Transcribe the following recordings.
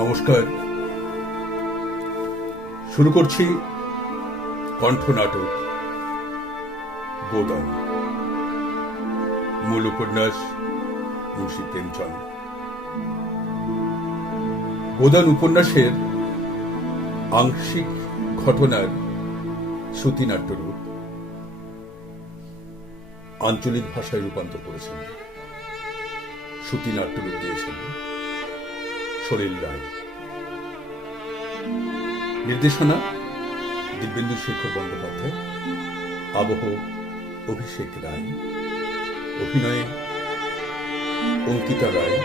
নমস্কার। শুরু করছি কণ্ঠ নাটক গোদান। মূল উপন্যাস মুন্সী প্রেমচাঁদ। গোদান উপন্যাসের আংশিক ঘটনার শ্রুতিনাট্য রূপ আঞ্চলিক ভাষায় রূপান্তর করেছেন, শ্রুতিনাট্য রূপ দিয়েছেন সলিল রায়। নির্দেশনা দিব্যেন্দু শেখর বন্দ্যোপাধ্যায়, আবহ অভিষেক রায়, অভিনয়ে অঙ্কিতা রায়,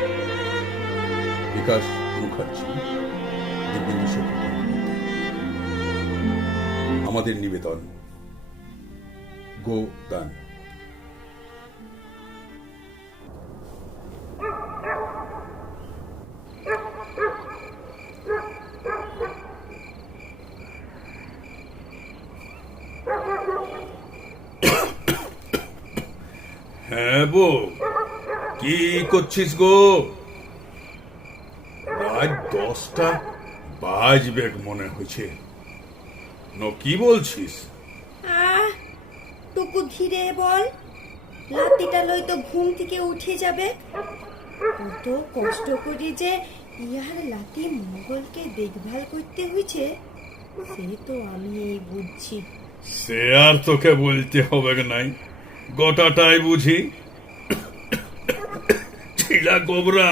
বিকাশ মুখার্জি, দিব্যেন্দু শেখর বন্দ্যোপাধ্যায়। আমাদের নিবেদন গোদান। হ্যাঁ বউ, কি করছিস গো? রাত 10টা বাজবে মনে হয়েছে। কি বলছিস? টুকু ধীরে বল, লাতিটা লই তো ঘুম থেকে উঠে যাবে। কত কষ্ট করি যে ইয়ার লাতি মঙ্গলকে দেখভাল করতে হয়েছে, সে তো আমি বুঝছি। সে আর তোকে বলতে হবে নাই, গোটাটাই বুঝি। ছিলা গোবরা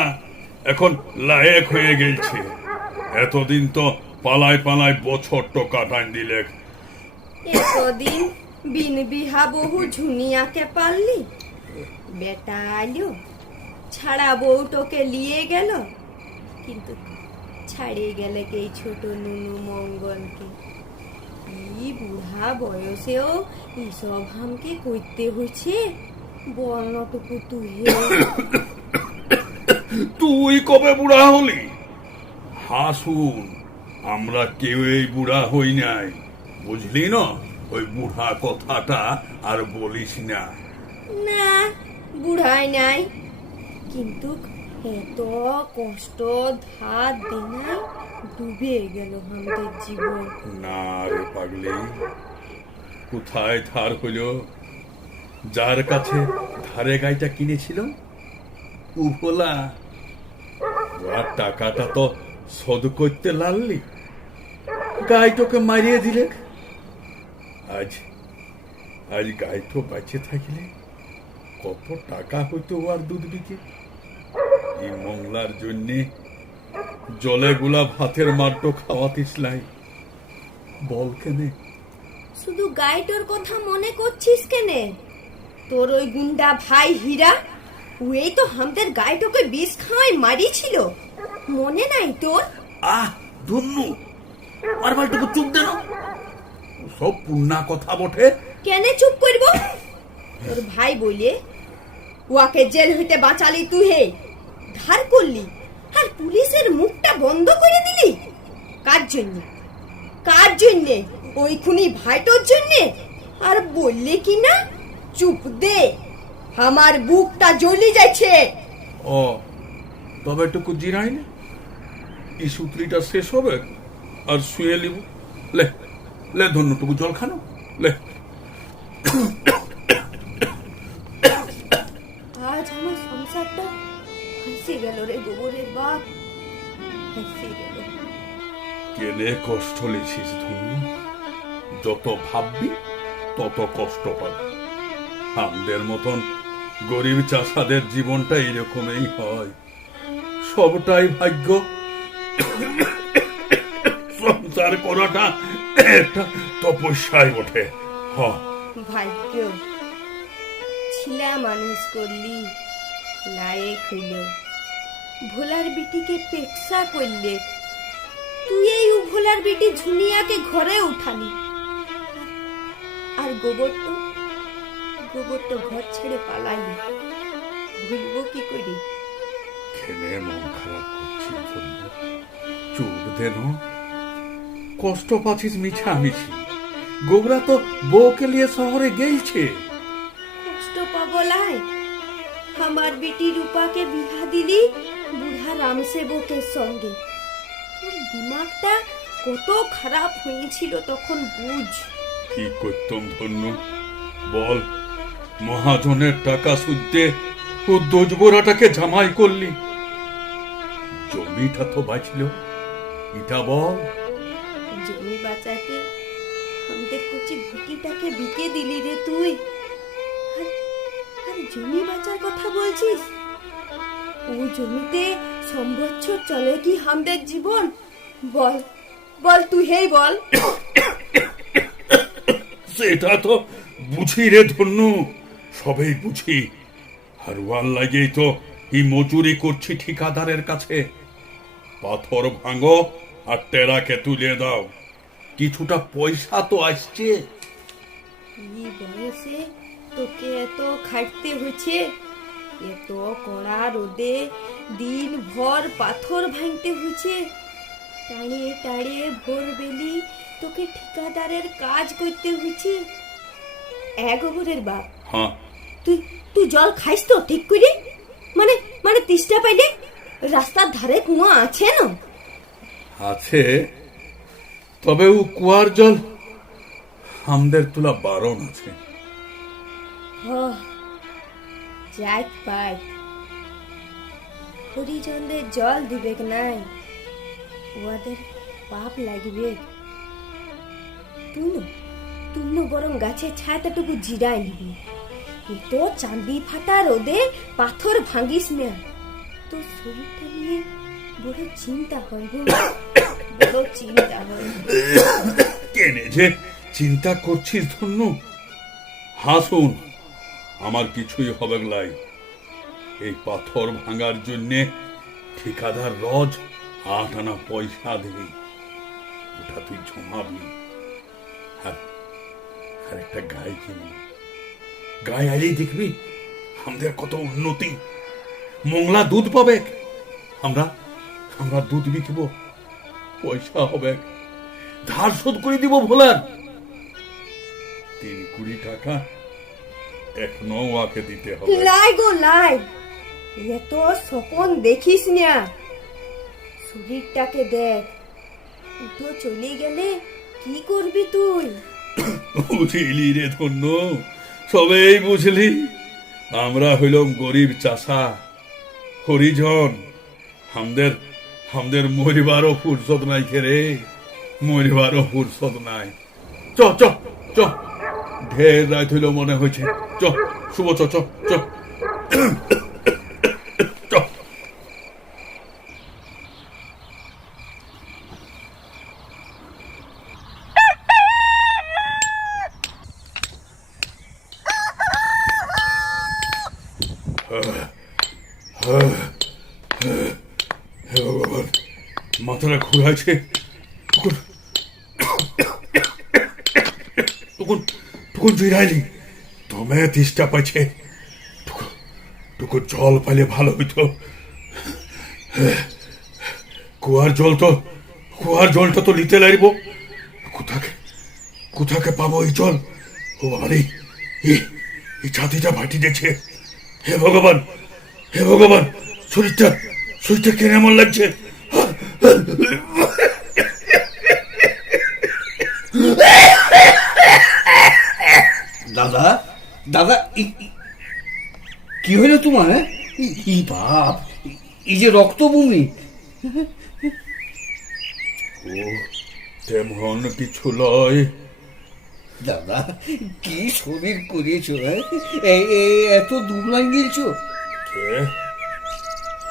এখন লায়ক হয়ে গেছে। এতদিন তো পালায় পালায় বছরটা কাটান দিলে। এতদিন বিন বিহা বহু ঝুনিয়াকে পারলি, বেটা আলো ছাড়া বউটোকে লিয়ে গেল, কিন্তু ছাড়িয়ে গেলে কে ছোট নুনু মঙ্গলকে। কি বুড়া বয়সেও এইসব হামকে করতে হয়েছে, বর্ণটুকু তুই কবে বুড়া হলি? হাসুন, আমরা কেউ এই বুড়া হই নাই, বুঝলি না? ওই বুড়া কথাটা আর বলিস না। না, বুড়াই নাই, কিন্তু এত কষ্ট ধার দেনাই ডুবে গেল আমাদের জীবন। না রে পাগলি, কোথায় ধার হইল? যার কাছে ধারে গাইটা কিনেছিল উভোলা, টাকাটা তো শোধ করতে লাগলি, গাইটোকে মারিয়ে দিলে। আজ আজ গাইটো বাঁচে থাকলে কত টাকা হইতো আর দুধ বিকে। এই মংলার জন্যে জলে গুলা ভাতের মাড্ডো খাওয়াতিস লাই, বল কেনে? শুধু গাইটোর কথা মনে করছিস কেনে? তোর ওই গুন্ডা ভাই হীরা, ওই তো আমাদের গাইটোকে বিষ খাওয়াই মারিছিল, মনে নাই তোর? ধন্যু মারবালটুকু চুপ দেন, সব পুণ্যা কথা বটে। কেনে চুপ করব? তোর ভাই বলে ওয়াকে জেল হইতে বাঁচালি তুই, হে ধার করলি আর পুলিশের মুখটা বন্ধ করে দিলি। কার জন্য? কার জন্য? ওই খুনি ভাইটোর জন্য। আর বললি কি না চুপ দে, আমার বুকটা জ্বলি যাচ্ছে। ও তবে একটু জিরাই না, এই সূত্রিটা শেষ হবে আর শুয়ে লিব। লে লে ধন্যটুকু জল খানো, লে। আজ আমার সংসারটা হেসে গেল রে গোবরের বাপ, হেসে গেল। কেনে কষ্ট লিছিস ধন্যু? যত ভাববি তত কষ্ট পাবি। আমাদের মতন গরিব চাষাদের জীবনটা এইরকমই হয়, সবটাই ভাগ্য। সংসার করাটা একটা তপস্যায় ওঠে। ভাগ্য ছিলা মানুষ করলি, লায়েক হইল, ভোলার বিটিকে পেটসা করলে, তুই এই ভোলার বিটি ঝুনিয়াকে ঘরে উঠালি, আর গোবর তো ঘর ছেড়ে পালাইলি। ভুলবো কি করি? খেলে মন খারাপ করছি, চুপ দেন, কষ্ট পাচ্ছিস মিছা মিছি। গোবরা তো বউকে নিয়ে শহরে গেইছে। কষ্ট পাবলাই? আমার বেটি রূপাকে বিহা দিলি বুড়া রামসেবকের সঙ্গে, তোর দিমাগটা কত খারাপ হয়েছিল তখন বুঝ। কি করতাম ধন্য বল, মহাজনের টাকা সুদ্ধে ও দোজবোরাটাকে জামাই করলি, জমিটা তো বাঁচল, এটা বল। জমি বাঁচাতে আমাদের কচি ভুটিটাকে বিকে দিলি রে তুই। আর জমি বাঁচার কথা বলছিস? ও জমিতে সম্বৎসর চলে কি আমাদের জীবন? বল বল, তুই হেই বল। সেটা তো বুঝি রে ধন্য, সবেই বুঝি। আর ওয়ার লাগেই তো এই মজুরি করছি ঠিকাদারের কাছে। পাথর ভাঙো আর টেরাকে তুলে দাও, কিছুটা পয়সা তো আসছে। এই বয়সে তোকে এত খাটতে হচ্ছে, এত কড়া রোদে দিন ভর পাথর ভাঙতে হচ্ছে, টাড়ে টাড়ে ভোর বেলি তোকে ঠিকাদারের কাজ করতে হচ্ছে। গোবরের বাপ, হ্যাঁ, তুই তুই জল খাইস তো ঠিক করে? মানে মানে তিষ্টা পাইলে রাস্তার ধারে কুয়া আছে না? আছে, তবে ও কুয়ার জল আমাদের তোলা বারণ আছে। যাই পাই, হরিজনদের জল দিবে নাই, ওদের পাপ লাগবে। তুই বরং গাছের ছায়াটাটুকু জিরাই নিবি। তো চাঁদি ফাটা রোদে পাথর ভাঙিস না, তোর শরীরটা নিয়ে বড় চিন্তা হয় গো, বড় চিন্তা হয়। কেনে যে চিন্তা করছিস ধন্য? হাসুন, আমার কিছুই হবে লাই। এই পাথর ভাঙার জন্য ঠিকাদার রোজ 8 আনা পয়সা দেবে, ওটা তুই জমাবি। আর একটা গায়ে কিনবি, গায়ে আলেই দেখবি আমাদের কত উন্নতি। মোংলা দুধ পাবে, আমরা আমরা দুধ বিকবো, পয়সা হবে, ধার শোধ করে দিব ভোলার। 3-20 টাকা এখনো ওকে দিতে হবে। লাই গো লাই, এত স্বপন দেখিস না, শরীরটাকে দেখ। উঠো চলে গেলে কি করবি তুই? বুঝলি রে ধন্য, সবেই বুঝলি। আমরা হইলাম গরিব চাষা, হরিজন। আমাদের মরিবারও ফুরসত নাই, খেরে মরিবারও ফুরসত নাই। চ চ চ, ঢের রাত হইল মনে হয়েছে। চ শুভ, চ চ চ চ। মাথাটা ঘুরাইছে, টুকুন ফিরাইলি, দমে তিষ্টা পাইছে, টুকুন জল পাইলে ভালো হইতো। কুয়ার জলটা তো নিতে লাগব, কোথাকে পাবো এই জল? ও বাবারে, এই ছাতিটা ফাটি গেছে। হে ভগবান, হে ভগবান, শরীরটা কেন এমন লাগছে? দাদা দাদা, কি হইল তোমার? বাপ, এই যে রক্ত বমি। ও তেমন কিছু লয় দাদা, কি শরীর করেছ, এত দুবলাং গেলছ।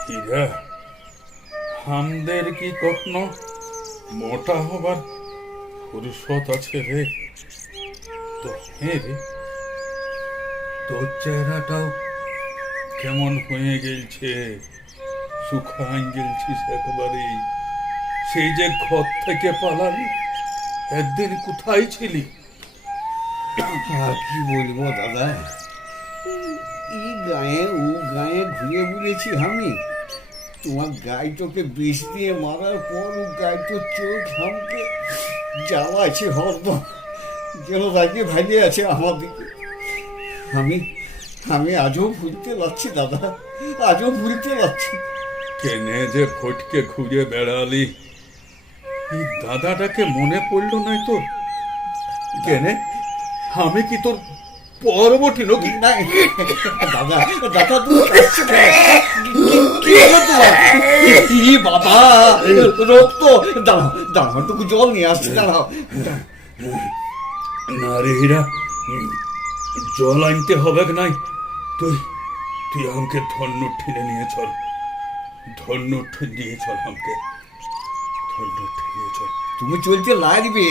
হীরা, আমাদের কি কখনো মোটা হবার ফুরসত আছে রে? তো হ্যাঁ রে, তোর চেহারাটাও কেমন হয়ে গেলছে, শুকান গেলছিস একেবারেই। সেই যে ঘর থেকে পালালি, একদিন কোথায় ছিলি? আর কি বলবো দাদা, এই গায়ে ও গায়ে ঘুরে বুড়েছি আমি। তোমার গাইটোকে বিষ দিয়ে মারার পর ও গাইটোর চোখ আমাকে জ্বালাচ্ছে হরদম, যেন রাগে ভাইলে আছে আমার দিকে। আমি আজও ভুলতে পারছি দাদা, আজও ভুলতে পারছি। কেনে যে ফটকে ঘুরে বেড়ালি এই দাদাটাকে মনে পড়লো নয় তোর? কেনে আমি কি তোর পরবর্তী নাকি? নাই দাদা, দাদা তুমি কাঁদছো কেন? কি হলো তোমার? ই বাবা, রক্ত! দাঁড়াও দাঁড়াও, টুকু জল নিয়ে আসছি, দাঁড়াও। না রে হীরা, জল আনতে হবে নাই। তুই তুই আমাকে ধন্য ঠেলে নিয়ে চল, ধন্য দিয়ে চল, আমাকে ধন্য ঠেলে চল। তুমি চলতে লাগবে,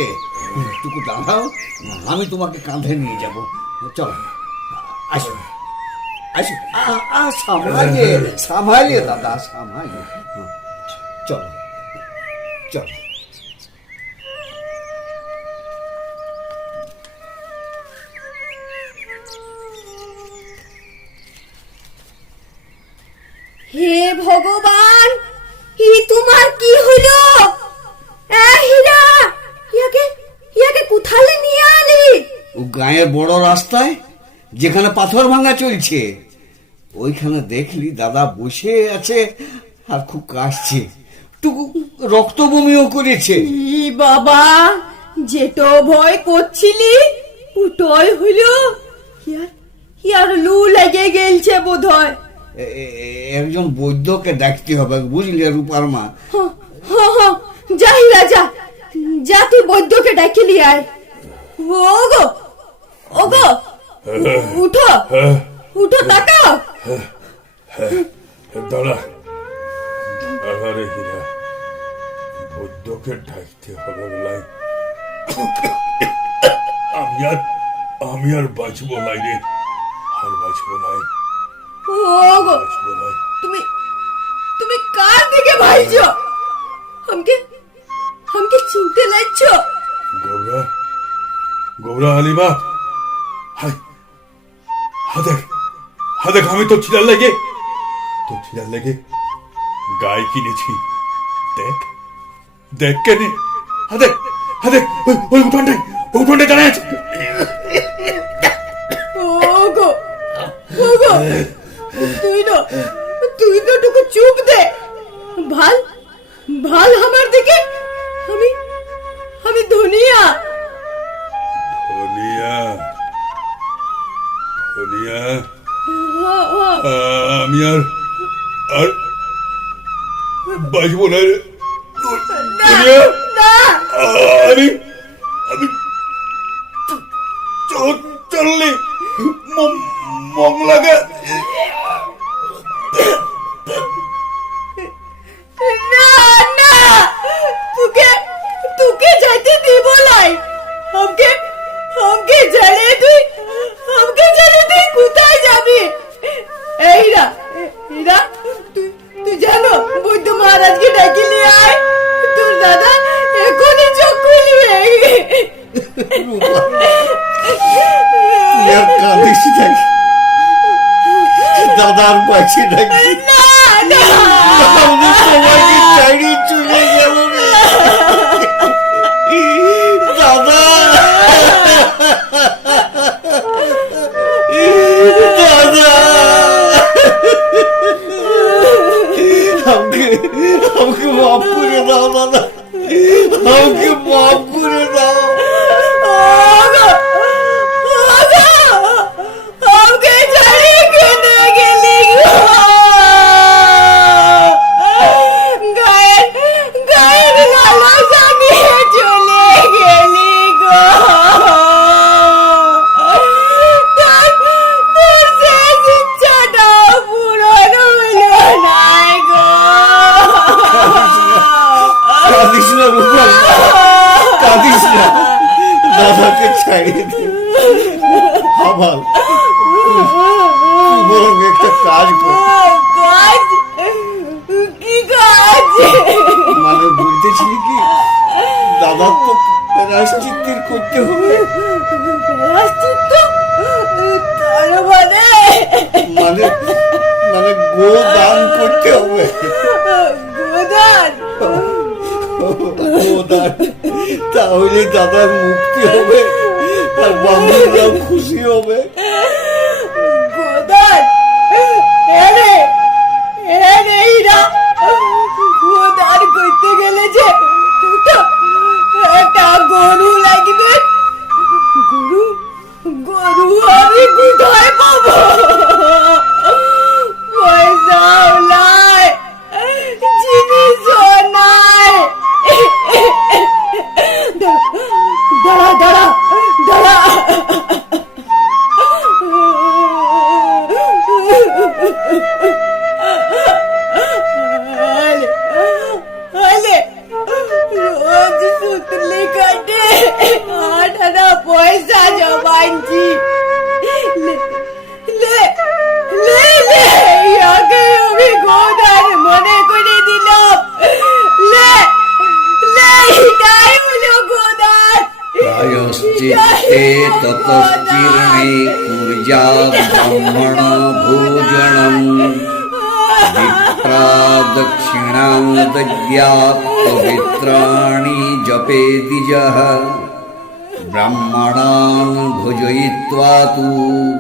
টুকু দাঁড়াও, আমি তোমাকে কাঁধে নিয়ে যাব। চলো, আসো আসো, সামলাইয়ে সামলাইয়ে দাদা, সামলাইয়ে। চলো চলো। হে ভগবান, তোমার কি হলো? হীরা, ইয়াকে কোথায় নিয়ে আলি? ও গায়ের বড় রাস্তায় যেখানে পাথর ভাঙা চলছে, ওইখানে দেখলি দাদা বসে আছে আর খুব কাশছে, টুকু রক্ত বমিও করেছে। বাবা, যেটো ভয় করছিলি ওটাই হলো। ইয়ার লু লেগে গেলছে বোধহয়। একজন বৈদ্যকে ডাকতে হবে, বুঝলি রূপার মা? যা হীরা, যা যা, তুই বৈদ্যকে ডাকিলি আয়। ওগো ওগো, উঠো উঠো, তাকাও। দাঁড়া, আরে হীরা, বৈদ্যকে ডাকতে হবে লাই। আমি আর বাঁচবো নাই রে, আর বাঁচবো নাই। ওগো, তুমি তুমি কার দিকে ভাইছো? हमके চিনতে লাগছো? গোবরা আলিমা, হাদেখ, আমি তো ছিলার লেগে গায়ে কিনেছি। দেখ কেনে, হাদেখ ওই উঠোনটায় দাঁড়ায় আছে। ওগো ওগো, তুই তো টুকু চুপ দে। ভাল আমার দিকে। আমি ধনিয়া। আমি আর বাঁচবো না রে। আমি চললি মং লাগে। তুকে যাইতে দিব লাই। हमके জানে তুই কোথায় যাবি? হীরা, তুই জানো বৈদ্য মহারাজকে ডাকি নিয়ে আয়, তোর দাদা এখনই চোখ খুলবে। দাদার পাশে ডাকি না, সবাইকে ছাড়িয়ে চলে গেল দাদা। আমাকে মাফ করে দাও দাদা, আমাকে মাফ করে দাও। हमके ছাড়িয়ে কেনে গেলি গো? গায়ের লালসা নিয়ে চলে গেলি গো। তোর শেষ ইচ্ছাটাও পূরণ হলো না গো। কাঁদিস না রূপা, কাঁদিস না, দাদাকে ছাড়িয়ে দে। আবার বরং একটা কাজ কর। কি কাজ? মানে বলতেছিলি কি, দাদার তো প্রায়শ্চিত্তের করতে হবে। মানে গো দান করতে হবে। গোদান, তাহলে দাদার মুক্তি হবে আর বান্ধবীরাও খুশি হবে। গোদান, হীরা, গোদান করতে গেলে যে ततश्चीर्णे कुर्या ब्राह्मण भोजनम् विप्रा दक्षिणां दद्यात् पवित्राणि जपेदिजः ब्राह्मणान् भोजयित्वा तु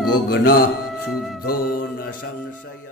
गुग्नः शुद्धो न संशय।